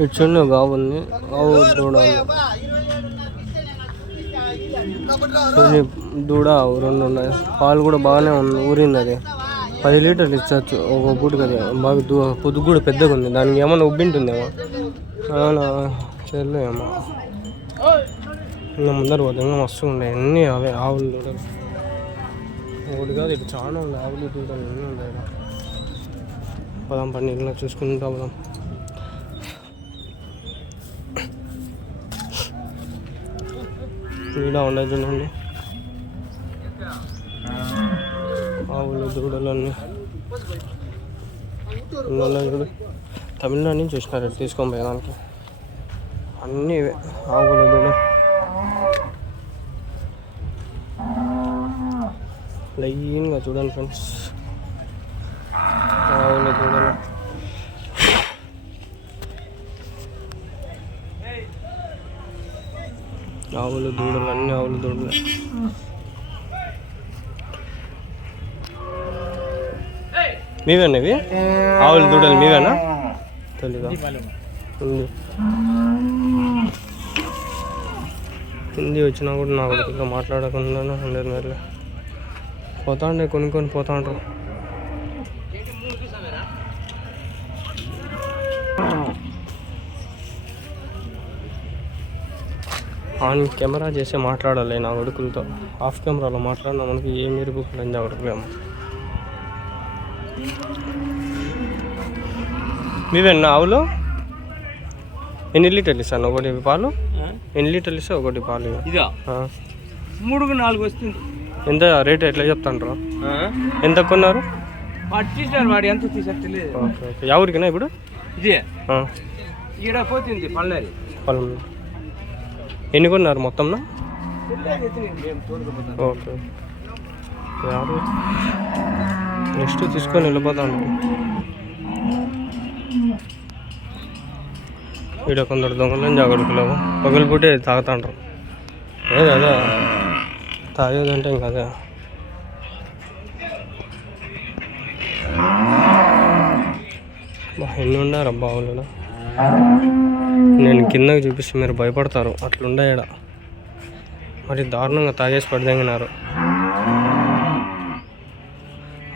ఇటు చూడండి ఒక ఆవు ఉంది, ఆవు దూడ దూడ ఆవు రెండు ఉన్నాయి. పాలు కూడా బాగానే ఉంది, ఊరింది. అది 10 లీటర్లు ఇచ్చచ్చు ఒక పూటకి. అది బాగా పొద్దు కూడా పెద్దగా ఉంది, దానికి ఏమన్నా ఉబ్బింటుందేమో. అవునా చెల్లేమో. ఇంకా ముందర పోతే ఇంకా మస్తు ఉన్నాయి అన్నీ అవే ఆవులు దూడలు. ఒకటి కాదు ఇటు చాలా ఉంది, ఆవులు దూడలు అన్నీ ఉన్నాయి. పొలం పన్నీళ్ళలో చూసుకుంటా పోదాం. ఈడ ఉన్నాయి చూడండి ఆవులు దూడలు అన్నీ ఉన్నాయి. చూడు తమిళనాడు నుంచి వచ్చినారు తీసుకొని పోయేదానికి. అన్నీ ఇవే ఆవులు దూడలు. లైన్గా చూడండి ఫ్రెండ్స్, ఆవులు దూడలు. ఆవులు దూడలు అన్నీ ఆవులు దూడలు. మీవేనా ఇవి ఆవులు దూడలు? మీవేనా? తెలీదా? ఉంది. హిందీ వచ్చినా కూడా నా కొడుకుతో మాట్లాడకుండా ఉండేది. మరి పోతా ఉండే కొనుక్కొని పోతా ఉంటారు. ఆన్ కెమెరా చేసి మాట్లాడాలి నా కొడుకులతో. ఆఫ్ కెమెరాలో మాట్లాడినా మనకి ఏ మెరుగు లంజా కొడుకులేమో. మీవేనా ఆవులు? ఎన్ని లీటర్లు ఇస్తాను ఒకటి పాలు? ఎన్ని లీటర్లు ఇస్తా ఒకటి పాలు? 3-4 వస్తుంది. ఎంత రేట్ ఎట్లా చెప్తాండ్రు? ఎంత కొన్నారు? వాడు ఎంత తీసేలేదు. Okay okay. ఎవరికినా ఇప్పుడు ఇదే ఈడ పోతుంది పల్లె. ఎన్ని కొన్నారు మొత్తంలో? ఓకే. నెక్స్ట్ తీసుకొని వెళ్ళిపోతాను. ఈడ కొందరు దొంగలని జాగ్రత్తలేవు, పగలపూటే తాగుతాంటారు. అదే తాగేదంటే ఇంకా అదే. ఎన్ని ఉన్నారు అబ్బా ఆవులు. నేను కిందకి చూపిస్తే మీరు భయపడతారు, అట్లుండే ఈడ. మరి దారుణంగా తాగేసి పడిదెంగినారు.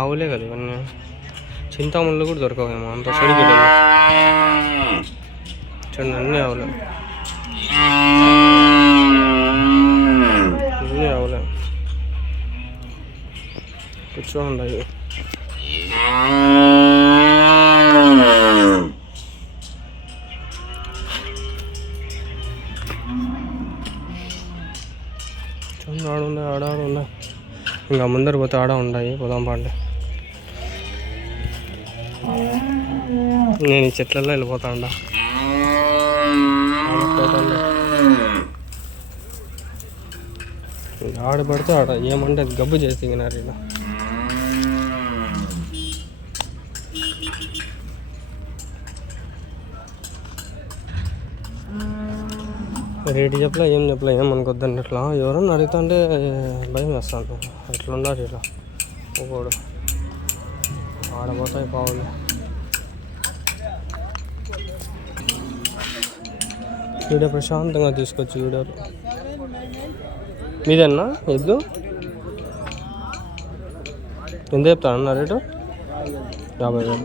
ఆవులే కదా ఇవన్నీ. చింతామణులు కూడా దొరకవేమో, అంత సరిగ్గా చూడండి. అన్నీ ఆవులే, అన్నీ ఆవులే. కూర్చోండి. చూడండి ఆడ ఉన్నాయి. ఇంకా ముందర పోతే ఆడ ఉన్నాయి. పోదాం పండి. నేను ఈ చెట్లలో వెళ్ళిపోతా ఉండ. ఆడ పడితే ఆడ ఏమంటే గబ్బు చేసి తిన్నారు. ఇలా రేటు చెప్పలే, ఏం చెప్పలే, ఏమనుకోద్దండి. ఇట్లా ఎవరన్నా అడుగుతుంటే భయం వేస్తాను. అట్లా ఉండాలి. ఇట్లా ఒకడు ఆడపోతాయి పావులు. వీడియో ప్రశాంతంగా తీసుకొచ్చి వీడియోలు. మీదన్నా ఎద్దు ఎంత చెప్తానన్నా రేటు? 50,000.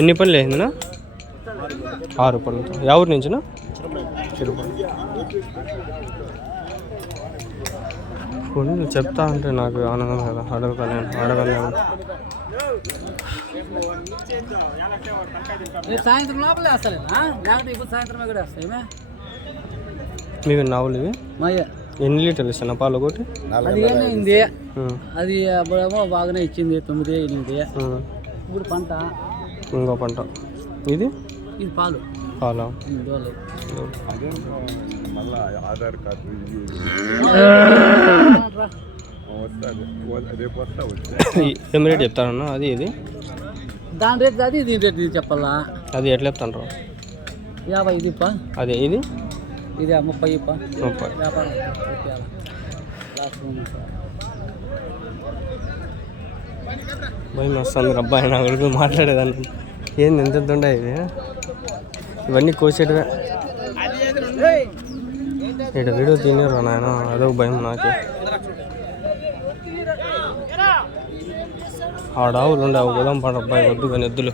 ఎన్ని పనులు వేసిందినా? 6 పనులతో. ఎవరి నుంచినా? చిరుపల్లి. కొన్ని చెప్తా అంటే నాకు ఆనందం కదా, అడగలేను. సాయంత్రం లోపలే వస్తాలేనా? ఇప్పుడు సాయంత్రమే కూడా వస్తాయి. మీవి నావులు ఇవి? ఎన్ని లీటర్లు ఇస్తాను పాలు ఒకటి? అది ఏమైంది, అది అప్పుడేమో బాగానే ఇచ్చింది 9, 8. ఇప్పుడు పంట, ఇంకో పంట. ఇది పాలు పాలా? ఆధార్ కార్డు ఏం రేట్ చెప్తారన్నా? అది ఇది దాని రేట్ అది దీని రేట్ ఇది చెప్పాలా? అది ఎట్లా చెప్తాను? 50 ఇది పా. అదే ఇది 30 పా. 30. భయం వస్తుంది అబ్బాయి నా కొడుకు మాట్లాడేదాన్ని. ఏంది ఎంత ఉన్నాయి ఇవి? ఇవన్నీ కోసేటివే. ఇక్కడ వీడియో తినేరు నాయన, అదొక భయం నాకు. ఆవులు ఉండే పోదాం అబ్బాయి, వద్దు కానీ ఎద్దులు.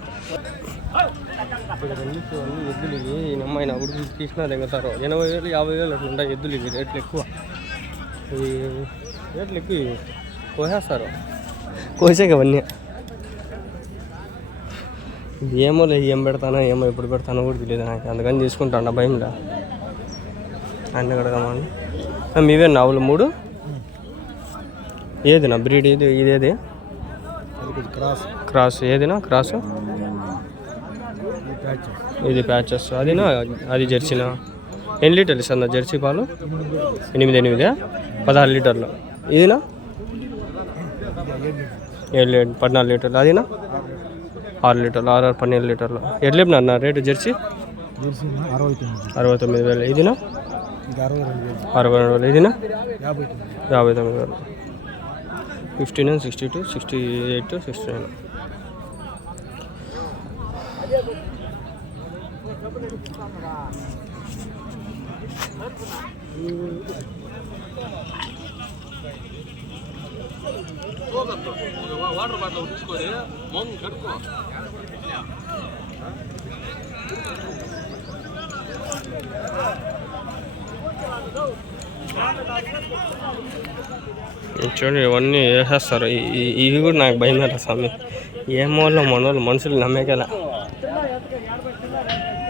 ఇక్కడ అన్ని ఎద్దులు ఇవి. ఈ అమ్మాయిని అప్పుడు తీసినా తెగుతారు. 80,000 50,000 అట్లా ఉంటాయి ఎద్దులు ఇవి. రేట్లు ఎక్కువ, ఇవి రేట్లు ఎక్కువ. ఇవి కోసేస్తారు, కోసేక అవన్నీ. ఏమో లేదు, ఏం పెడతానో ఏమో ఎప్పుడు పెడతానో కూడా తెలియదు నాకు. అందుకని తీసుకుంటాను భయంలో అన్నీ కడదామని. మీవేనా ఆవులు 3? ఏదినా బ్రీడ్? ఇదేది క్రాస్? ఏదినా క్రాస్? ఇది ప్యాచెస్. అదినా అది జెర్సీనా? ఎన్ని లీటర్లు ఇస్తుంది జెర్సీ పాలు? 8 16 లీటర్లు. ఇదినా 7 14 లీటర్లు. అదినా 6 లీటర్లు. 6 12 లీటర్లు. ఎట్లా అన్న రేటు జెర్సీ? 69,000. ఇదినా 62,000. ఇదినా 59,000. 59, 62, 68, 69. వాటర్ బాటిల్ తీసుకొని మొంగు కట్టుకో. చూడండి ఇవన్నీ వేసేస్తారు. ఇవి కూడా నాకు భయం కదా స్వామి. ఏమో మన వాళ్ళు మనుషులు నమ్మేకెలా.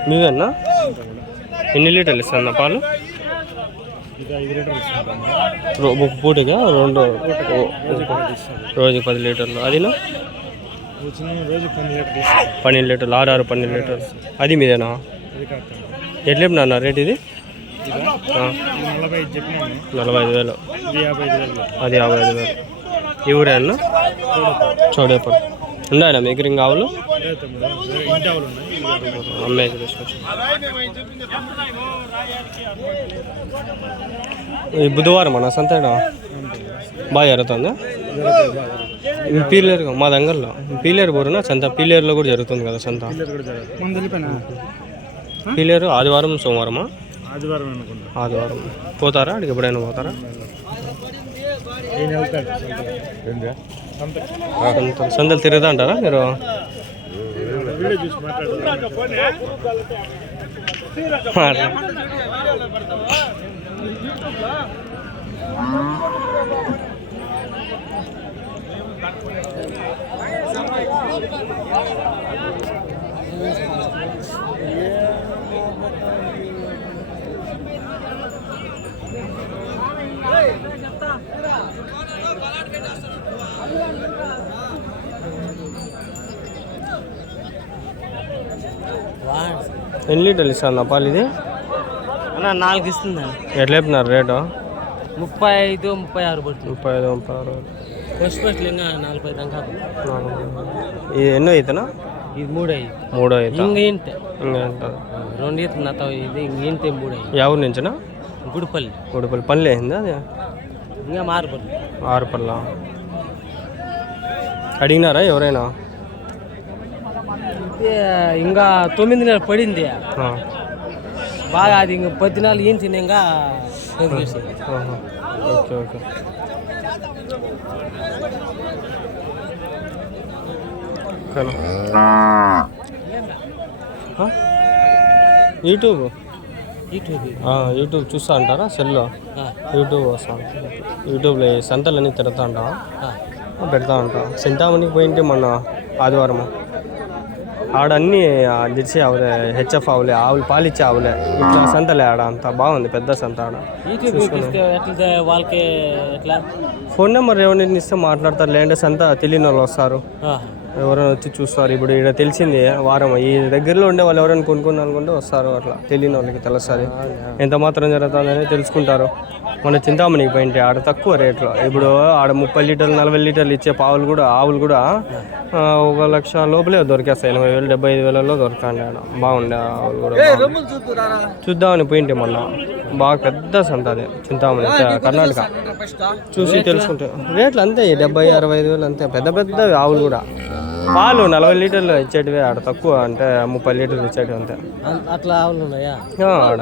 మీవేనా? ఎన్ని లీటర్లు ఇస్తాను పాలు? ఒక పూటగా 2 రోజుకి 10 లీటర్లు. అదినా 12 లీటర్లు. 6 12 లీటర్లు. అది మీదేనా? ఎట్లా అన్న రేట్ ఇది? 45,000. అది 55,000. ఈ ఊరే అన్న? చౌడేపల్లి. ఉన్నాయన్నా మీకు ఇంకా ఆవులు? అమ్మాయికి తీసుకొచ్చి. ఈ బుధవారం అన్న సంత బాగా జరుగుతుంది. పీలేరు మా దగ్గరలో పీలేరు పోరునా సంత. పీలేరులో కూడా జరుగుతుంది కదా సంత. పీలేరు ఆదివారం సోమవారమా? ఆదివారం. పోతారా అడిగి? ఎప్పుడైనా పోతారా? సంతలు తిరుగుతా అంటారా మీరు? ఎన్ని లీటర్లు ఇస్తాను పాలు ఇది? 4 ఇస్తుంది. ఎట్లా చెప్పినారు రేటు? 35, 36 పడుతుంది. 35, 36. ఫస్ట్ ఇంకా 40 దాకా. ఇది ఎన్నో అవుతానా? ఇది 3 అవుతా. ఇంత 2 ఈత నాతో. ఇది ఇంత 3. ఎవరి నుంచినా? గుడిపల్లి. పల్లె అయింది అది? ఇంకా మారుపల్లి. 6 పళ్ళ. అడిగినారా ఎవరైనా? ఇంకా 9 నెలలు పడింది బాగా. అది ఇంకా 10 నెలలు ఏం తినేగా. Okay okay. యూట్యూబ్ చూస్తా అంటారా? సెల్లో యూట్యూబ్ వస్తాను. యూట్యూబ్లో సంతలన్నీ తిడతా ఉంటావా? పెడతా ఉంటా. చింతామణికి పోయింటే మొన్న ఆదివారం ఆడన్నీ జెర్సీ ఆవులే, హెచ్ఎఫ్ ఆవులే, ఆవులు పాలిచ్చే ఆవులే. ఇట్లా సంతలే ఆడ. అంత బాగుంది పెద్ద సంత ఆడ. వాళ్ళకి ఫోన్ నెంబర్ ఎవరిని ఇస్తే మాట్లాడతారు. లేదంటే సంత తెలియని వాళ్ళు వస్తారు, ఎవరైనా వచ్చి చూస్తారు. ఇప్పుడు ఇక్కడ తెలిసింది వారం ఈ దగ్గరలో ఉండే వాళ్ళు ఎవరైనా కొనుక్కుంటే వస్తారు. అట్లా తెలియని వాళ్ళకి తెలుస్తుంది ఎంత మాత్రం జరుగుతుందని తెలుసుకుంటారు. మన చింతామణికి పోయింటే ఆడ తక్కువ రేట్లో. ఇప్పుడు ఆడ 30 లీటర్లు 40 లీటర్లు ఇచ్చే ఆవులు కూడా 1 లక్ష లోపలే దొరికేస్తాయి. 80,000 75,000లో దొరకండి ఆడ. బాగుండే ఆవులు కూడా. చూద్దామని పోయింటే మొన్న బాగా పెద్ద సంత అది చింతామణి, కర్ణాటక. చూసి తెలుసుకుంటే రేట్లు అంతే 70,000 65,000 అంతే. పెద్ద పెద్ద ఆవులు కూడా పాలు 40 లీటర్లు ఇచ్చేటివి ఆడ తక్కువ, అంటే 30 లీటర్లు ఇచ్చేటివి అంతే. అట్లా ఆవులు ఉన్నాయా? ఆడ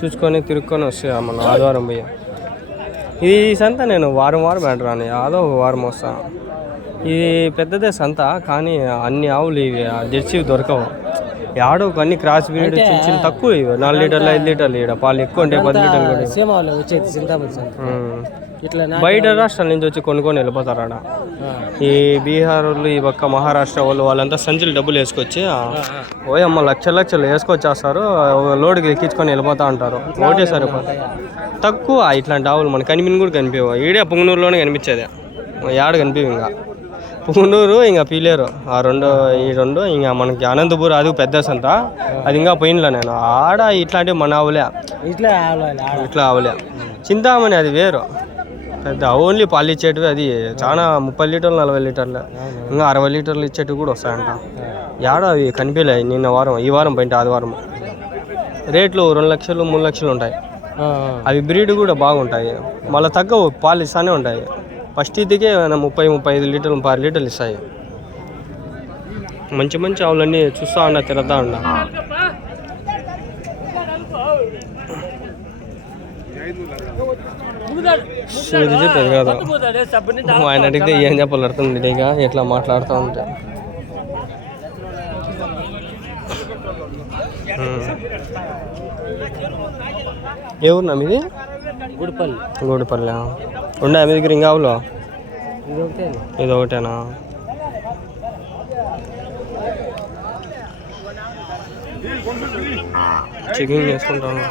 చూసుకొని తిరుక్కొని వస్తే మన ఆదివారం పోయి ఈ సంత నేను వారం పెట్టరాను, యాదో ఒక వారం వస్తా. ఇది పెద్దదే సంత, కానీ అన్ని ఆవులు ఇవి జెర్సీ దొరకవు. యాడో అన్ని క్రాస్ బ్రీడ్ చిన్న చిన్న తక్కువ ఇవి 4 లీటర్లు 5 లీటర్లు, ఇక్కడ పాలు ఎక్కువ ఉంటాయి 10 లీటర్లు కూడా. బయట రాష్ట్రాల నుంచి వచ్చి కొనుక్కొని వెళ్ళిపోతారు ఆడ. ఈ బీహార్ వాళ్ళు, ఈ పక్క మహారాష్ట్ర వాళ్ళు, వాళ్ళంతా సంచులు డబ్బులు వేసుకొచ్చి ఓయమ్మ లక్షలు వేసుకొచ్చేస్తారు, లోడ్కి ఎక్కించుకొని వెళ్ళిపోతా ఉంటారు. ఒకటే సరిపోతాయి తక్కువ ఇట్లాంటి ఆవులు. మనకు కనిపిని కూడా కనిపించవు. ఈడే పుంగనూరులోనే కనిపించేది, ఏడ కనిపించవు. ఇంకా పుంగనూరు ఇంకా పీలేరు, ఈ రెండు ఇంకా మనకి అనంతపూర్ అది పెద్ద సంత, అది ఇంకా పోయినలే నేను. ఆడ ఇట్లాంటివి మన ఆవులే, ఇట్లా ఆవులే. చింతామణి అది వేరు పెద్ద, ఓన్లీ పాలు ఇచ్చేటివి. అది చాలా 30 లీటర్లు 40 లీటర్లు, ఇంకా 60 లీటర్లు ఇచ్చేటివి కూడా వస్తాయంట. ఏడో అవి కనిపించలే నిన్న వారం, ఈ వారం పోయింటే ఆదివారం. రేట్లు 2 లక్షలు 3 లక్షలు ఉంటాయి. అవి బ్రీడ్ కూడా బాగుంటాయి, మళ్ళీ తగ్గవు, పాలు ఇస్తానే ఉంటాయి. ఫస్ట్ ఇదికే 30-35 లీటర్లు 30 లీటర్లు ఇస్తాయి. మంచి మంచి ఆవులన్నీ చూస్తూ ఉన్నా, తిరుగుతూ ఉన్నా. ఇది చెప్పేది కాదు, ఆయన అడిగితే ఏం చెప్పాలి అర్థం ఇక ఇట్లా మాట్లాడుతూ ఉంటే. ఏ ఊరు నా మీది? గూడిపల్లి. ఉండే మీ దగ్గర ఇంకా ఆవులు? ఇది ఒకటేనా? చెకింగ్ చేసుకుంటాను.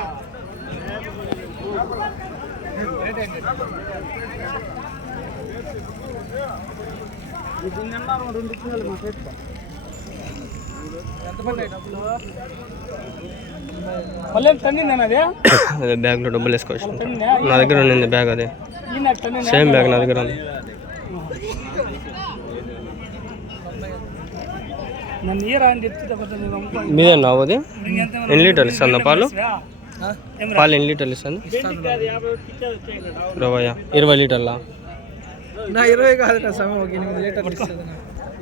అదే బ్యాగ్లో డబ్బులు వేసుకోవచ్చు. నా దగ్గర ఉండింది బ్యాగ్, అదే సేమ్ బ్యాగ్ నా దగ్గర ఉంది. మీదేనా అది? ఎన్ని లీటర్లు ఇస్తుంది పాలు? పాలు ఎన్ని లీటర్లు ఇస్తుంది? 20 లీటర్లా?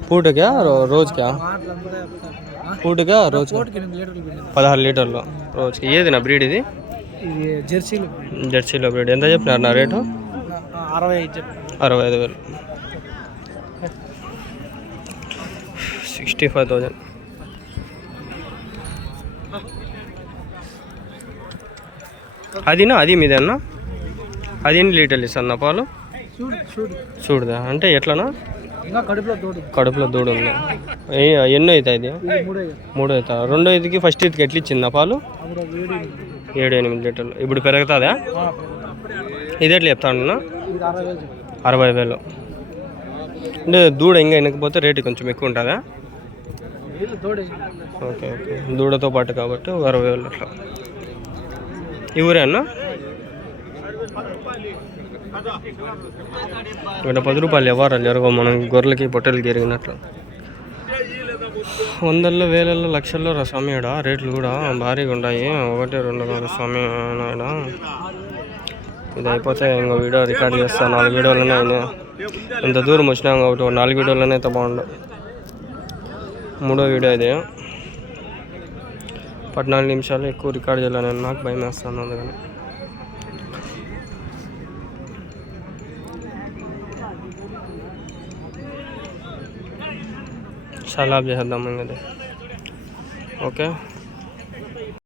పూటకా రోజుకా? పూటకా రోజుకా? 16 లీటర్లు రోజుకి. ఏది నా బ్రీడ్ ఇది? జెర్సీలో బ్రీడ్. ఎంత చెప్పినారు నా రేటు? 65,000. 65,000. అది మీదేనా? అది ఎన్ని లీటర్లు ఇస్తుంది పాలు? చూడదా అంటే ఎట్లనా? కడుపులో దూడ ఉంది. ఎన్నో అవుతాయి? ఇది 3 అవుతా. రెండో ఇదికి ఫస్ట్ ఇదికి ఎట్లా ఇచ్చింది ఆ పాలు? 7-8 లీటర్లు. ఇప్పుడు పెరుగుతుందా? ఇది ఎట్లా చెప్తా ఉన్నా? 60,000. అంటే దూడ ఇంకా వెనకపోతే రేటు కొంచెం ఎక్కువ ఉంటుందా? ఓకే. దూడతో పాటు కాబట్టి 60,000 అట్లా. ఈ ఊరేనా? ఇక్కడ 10 రూపాయలు వ్యవహారాలు జరగవు మనం గొర్రెలకి పొట్టెలకి ఎరిగినట్లు. 100,000, 1,000, లక్షల్లో స్వామి. ఆడ రేట్లు కూడా భారీగా ఉన్నాయి. 1-2 స్వామి ఆడ. ఇది అయిపోతే ఇంకో వీడియో రికార్డ్ చేస్తాను. 4 వీడియోలోనే అయినాయి. ఇంత దూరం వచ్చినా ఒకటి 4 వీడియోలోనే అయితే బాగుండు. 3వ వీడియో ఇది. 14 నిమిషాలు ఎక్కువ రికార్డ్ చేయాలి నేను, నాకు భయం వేస్తాను అందుకని. చాలా చేద్దాం ఇంకా. ఓకే.